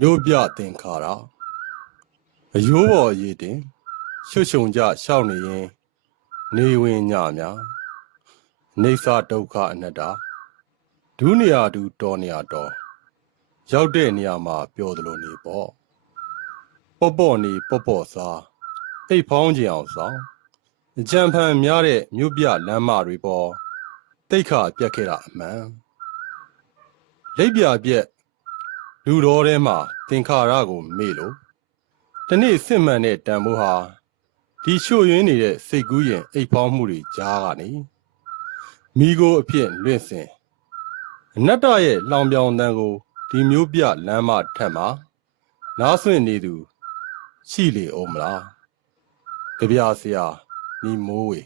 မျိုးပြသင်္ခါရအယိုးပေါ်အရေးတင်ရွှွှုံကြရှောက်နေရင် နေဝင်ညများနေစာဒုက္ခအနတ္တဒုနေရာဒုတော်နေရာတော်ရောက်တဲ့နေရာမှာပြောသလိုနေပေါ့ပေါ့ပေါ့နေပေါ့ပေါ့စားအိတ်ဖောင်းကြအောင်ဆောင်အကြံဖန်များတဲ့မြို့ပြလမ်းမတွေပေါ်တိတ်ခါပြက်ခဲ့တာအမှန်လိပ်ပြပြက် လူတော်ထဲမှာသင်္ခါရကိုမေ့လို့ဒီနေ့စစ်မှန်တဲ့တန်ဖိုးဟာဒီလျှို့ယွင်းနေတဲ့စိတ်ကူးရင်အိပ်ဖောင်းမှုတွေကြားကနေမိကိုအဖြစ်လွင့်စင်အနတ္တရဲ့လောင်ပြောင်တန်ကိုဒီမျိုးပြလမ်းမထက်မှာနားဆွင့်နေသူရှိလေအောင်မလားကြပြဆရာညီမိုးဝေ